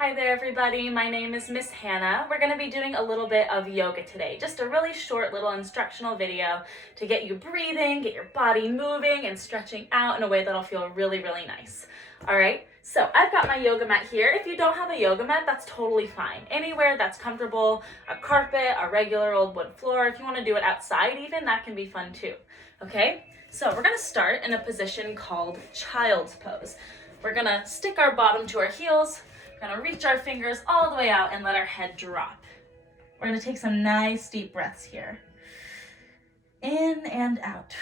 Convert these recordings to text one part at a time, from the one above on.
Hi there everybody, my name is Miss Hannah. We're going to be doing a little bit of yoga today. Just a really short little instructional video to get you breathing, get your body moving and stretching out in a way that'll feel really, really nice. Alright, so I've got my yoga mat here. If you don't have a yoga mat, that's totally fine. Anywhere that's comfortable, a carpet, a regular old wood floor. If you want to do it outside even, that can be fun too. Okay, so we're going to start in a position called child's pose. We're going to stick our bottom to our heels. We're gonna reach our fingers all the way out and let our head drop. We're gonna take some nice deep breaths here. In and out.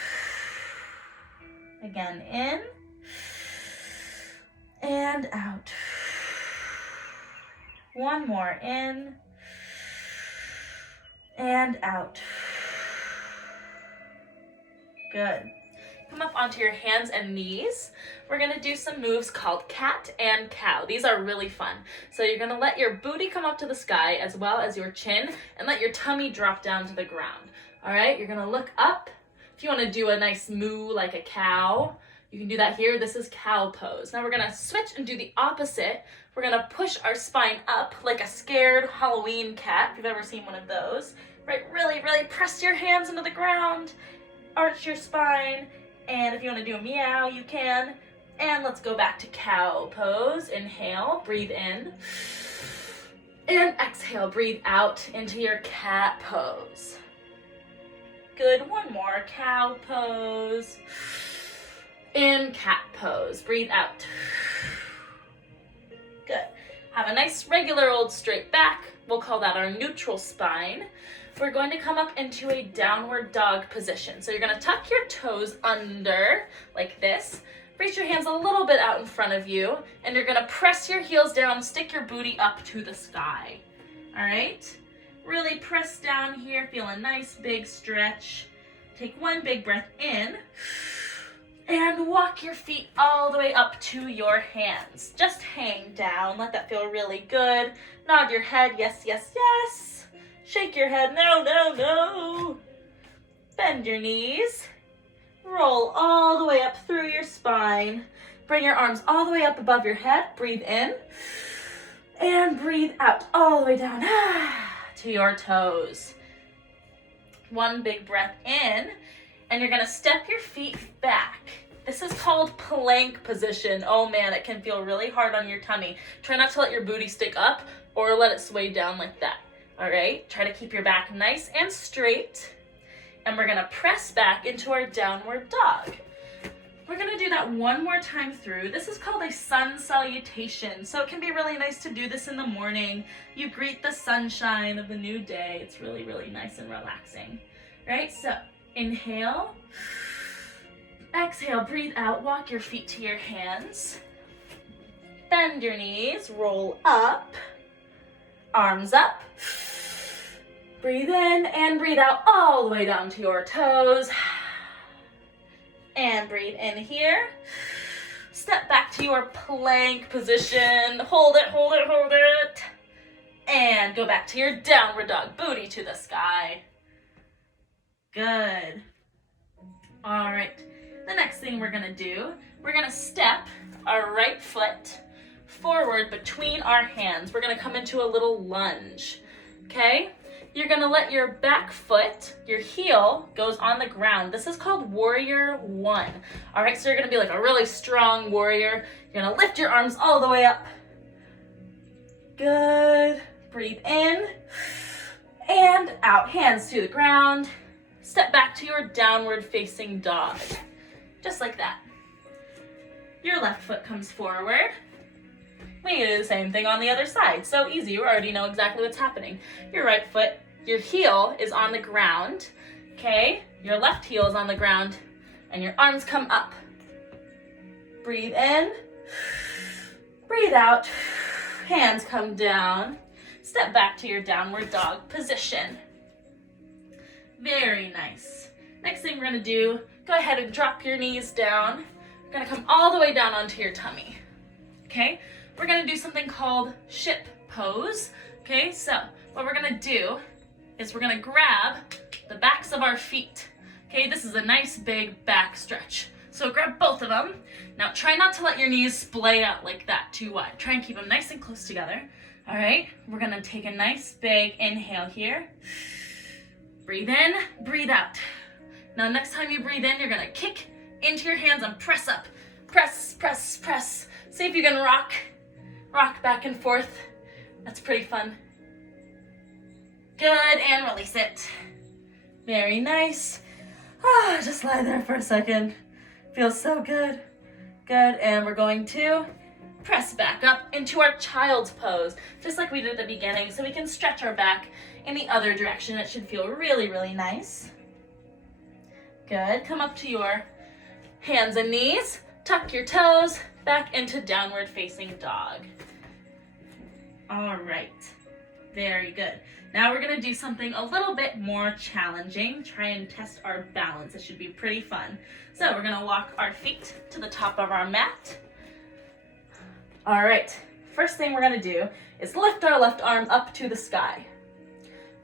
Again, in and out. One more, in and out. Good. Come up onto your hands and knees. We're gonna do some moves called cat and cow. These are really fun. So you're gonna let your booty come up to the sky as well as your chin and let your tummy drop down to the ground. All right, you're gonna look up. If you wanna do a nice moo like a cow, you can do that here. This is cow pose. Now we're gonna switch and do the opposite. We're gonna push our spine up like a scared Halloween cat, if you've ever seen one of those. Right, really, really press your hands into the ground, arch your spine, and if you want to do a meow, you can. And let's go back to cow pose. Inhale, breathe in. And exhale, breathe out into your cat pose. Good, one more, cow pose. In cat pose, breathe out. Good. Have a nice regular old straight back. We'll call that our neutral spine. We're going to come up into a downward dog position. So you're going to tuck your toes under like this. Reach your hands a little bit out in front of you. And you're going to press your heels down, stick your booty up to the sky. All right? Really press down here. Feel a nice big stretch. Take one big breath in. And walk your feet all the way up to your hands. Just hang down. Let that feel really good. Nod your head. Yes, yes, yes. Shake your head, no, no, no. Bend your knees. Roll all the way up through your spine. Bring your arms all the way up above your head. Breathe in. And breathe out all the way down to your toes. One big breath in. And you're gonna step your feet back. This is called plank position. Oh man, it can feel really hard on your tummy. Try not to let your booty stick up or let it sway down like that. All right, try to keep your back nice and straight. And we're gonna press back into our downward dog. We're gonna do that one more time through. This is called a sun salutation. So it can be really nice to do this in the morning. You greet the sunshine of the new day. It's really, really nice and relaxing. Right, so inhale. Exhale, breathe out, walk your feet to your hands. Bend your knees, roll up. Arms up. Breathe in and breathe out all the way down to your toes. And breathe in here. Step back to your plank position. Hold it, hold it, hold it. And go back to your downward dog. Booty to the sky. Good. All right. The next thing we're gonna do, we're gonna step our right foot forward between our hands. We're gonna come into a little lunge, okay? You're gonna let your back foot, your heel, goes on the ground. This is called warrior one. All right, so you're gonna be like a really strong warrior. You're gonna lift your arms all the way up. Good. Breathe in and out. Hands to the ground. Step back to your downward facing dog. Just like that. Your left foot comes forward. We can do the same thing on the other side. So easy, you already know exactly what's happening. Your right foot, your heel is on the ground, okay? Your left heel is on the ground, and your arms come up. Breathe in, breathe out, hands come down. Step back to your downward dog position. Very nice. Next thing we're gonna do, go ahead and drop your knees down. You're gonna come all the way down onto your tummy, okay? We're gonna do something called ship pose. Okay, so what we're gonna do is we're gonna grab the backs of our feet. Okay, this is a nice big back stretch. So grab both of them. Now try not to let your knees splay out like that too wide. Try and keep them nice and close together. All right, we're gonna take a nice big inhale here. Breathe in, breathe out. Now next time you breathe in, you're gonna kick into your hands and press up. Press, press, press. See if you can rock back and forth. That's pretty fun. Good, and release it. Very nice. Just lie there for a second. Feels so good. Good, and we're going to press back up into our child's pose, just like we did at the beginning, so we can stretch our back in the other direction. It should feel really, really nice. Good, come up to your hands and knees, tuck your toes, back into downward facing dog. All right, very good. Now we're gonna do something a little bit more challenging, try and test our balance. It should be pretty fun. So we're gonna walk our feet to the top of our mat. All right, first thing we're gonna do is lift our left arm up to the sky,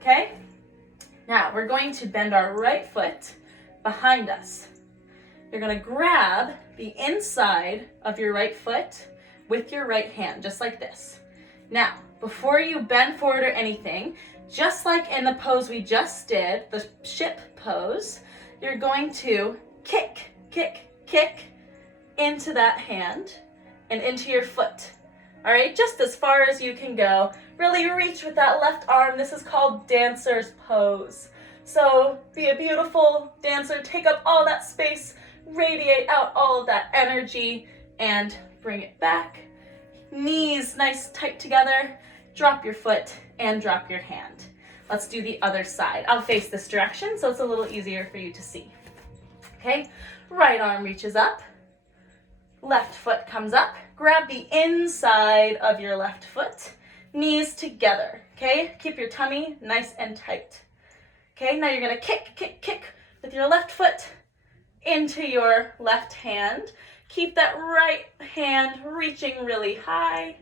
okay? Now we're going to bend our right foot behind us. You're gonna grab the inside of your right foot with your right hand, just like this. Now, before you bend forward or anything, just like in the pose we just did, the ship pose, you're going to kick, kick, kick into that hand and into your foot. All right, just as far as you can go. Really reach with that left arm. This is called dancer's pose. So be a beautiful dancer, take up all that space, radiate out all of that energy, and bring it back. Knees nice tight together. Drop your foot and drop your hand. Let's do the other side. I'll face this direction so it's a little easier for you to see. Okay, right arm reaches up. Left foot comes up. Grab the inside of your left foot. Knees together, okay? Keep your tummy nice and tight. Okay, now you're gonna kick, kick, kick with your left foot into your left hand. Keep that right hand reaching really high.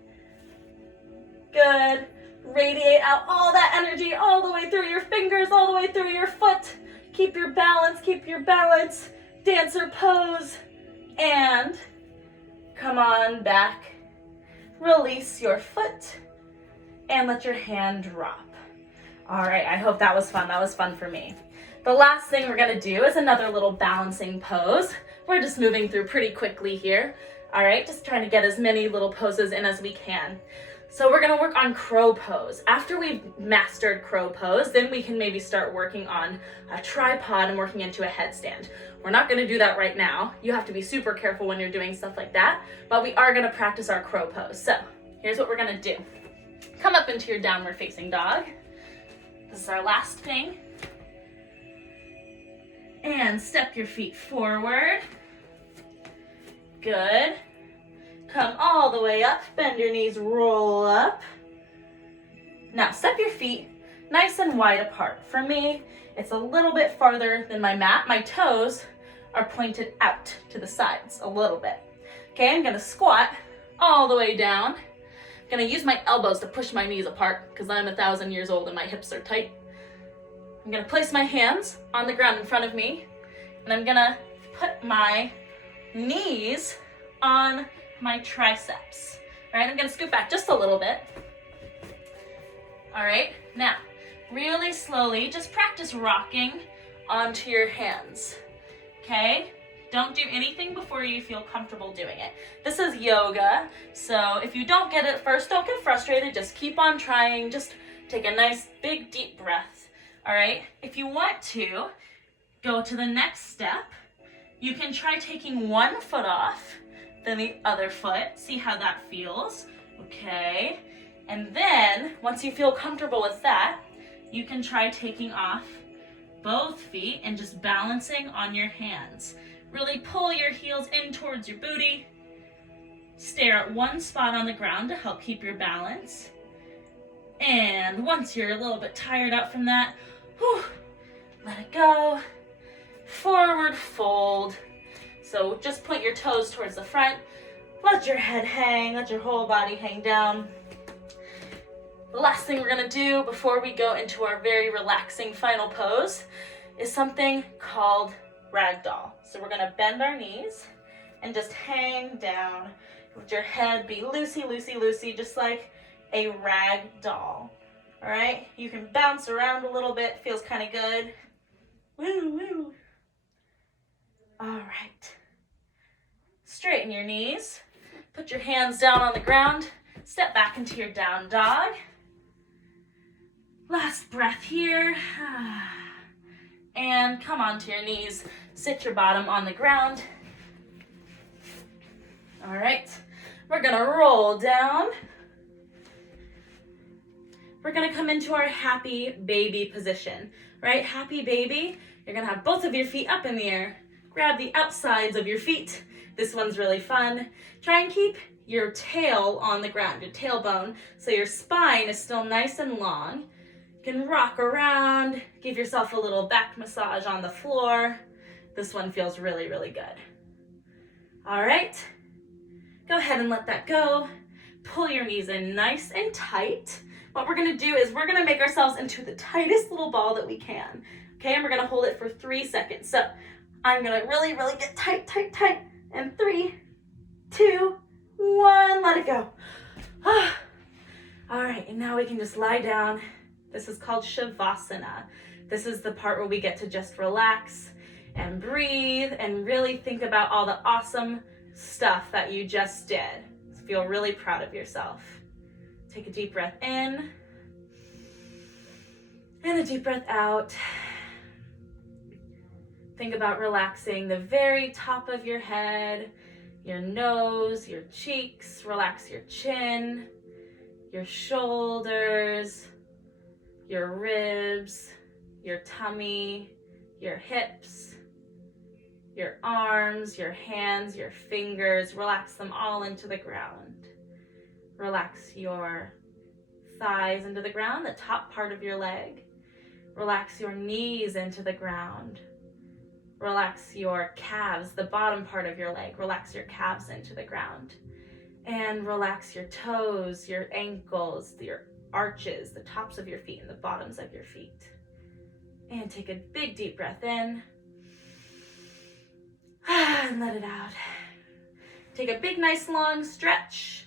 Good. Radiate out all that energy all the way through your fingers, all the way through your foot. Keep your balance, keep your balance. Dancer pose. And come on back. Release your foot and let your hand drop. All right, I hope that was fun. That was fun for me. The last thing we're gonna do is another little balancing pose. We're just moving through pretty quickly here. All right, just trying to get as many little poses in as we can. So we're gonna work on crow pose. After we've mastered crow pose, then we can maybe start working on a tripod and working into a headstand. We're not gonna do that right now. You have to be super careful when you're doing stuff like that, but we are gonna practice our crow pose. So here's what we're gonna do. Come up into your downward facing dog. This is our last thing. And step your feet forward. Good. Come all the way up, bend your knees, roll up. Now step your feet nice and wide apart. For me, it's a little bit farther than my mat. My toes are pointed out to the sides a little bit. Okay, I'm gonna squat all the way down. I'm gonna use my elbows to push my knees apart because I'm 1,000 years old and my hips are tight. I'm gonna place my hands on the ground in front of me and I'm gonna put my knees on my triceps. All right, I'm gonna scoot back just a little bit. All right, now, really slowly, just practice rocking onto your hands, okay? Don't do anything before you feel comfortable doing it. This is yoga, so if you don't get it first, don't get frustrated, just keep on trying, just take a nice big deep breath, all right? If you want to go to the next step, you can try taking one foot off, then the other foot, see how that feels, okay? And then, once you feel comfortable with that, you can try taking off both feet and just balancing on your hands. Really pull your heels in towards your booty. Stare at one spot on the ground to help keep your balance. And once you're a little bit tired out from that, let it go. Forward fold. So just point your toes towards the front. Let your head hang, let your whole body hang down. The last thing we're gonna do before we go into our very relaxing final pose is something called ragdoll. So we're gonna bend our knees and just hang down. Let your head be loosey, loosey, loosey, just like a rag doll. All right, you can bounce around a little bit, feels kind of good. Woo, woo. All right, straighten your knees, put your hands down on the ground, step back into your down dog. Last breath here. And come onto your knees, sit your bottom on the ground. All right, we're gonna roll down. We're gonna come into our happy baby position, right? Happy baby, you're gonna have both of your feet up in the air. Grab the outsides of your feet. This one's really fun. Try and keep your tail on the ground, your tailbone, so your spine is still nice and long. You can rock around, give yourself a little back massage on the floor. This one feels really, really good. All right. Go ahead and let that go. Pull your knees in nice and tight. What we're gonna do is we're gonna make ourselves into the tightest little ball that we can. Okay, and we're gonna hold it for 3 seconds. So I'm gonna really, really get tight, tight, tight. And 3, 2, 1, let it go. All right, and now we can just lie down. This is called Shavasana. This is the part where we get to just relax and breathe and really think about all the awesome stuff that you just did. Feel really proud of yourself. Take a deep breath in and a deep breath out. Think about relaxing the very top of your head, your nose, your cheeks. Relax your chin, your shoulders, your ribs, your tummy, your hips, your arms, your hands, your fingers. Relax them all into the ground. Relax your thighs into the ground, the top part of your leg. Relax your knees into the ground. Relax your calves, the bottom part of your leg. Relax your calves into the ground. And relax your toes, your ankles, your arches, the tops of your feet and the bottoms of your feet. And take a big deep breath in. And let it out. Take a big, nice, long stretch.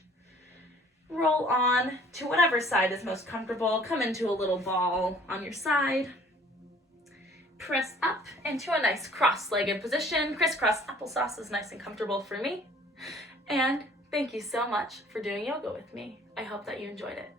Roll on to whatever side is most comfortable. Come into a little ball on your side. Press up into a nice cross-legged position. Crisscross applesauce is nice and comfortable for me. And thank you so much for doing yoga with me. I hope that you enjoyed it.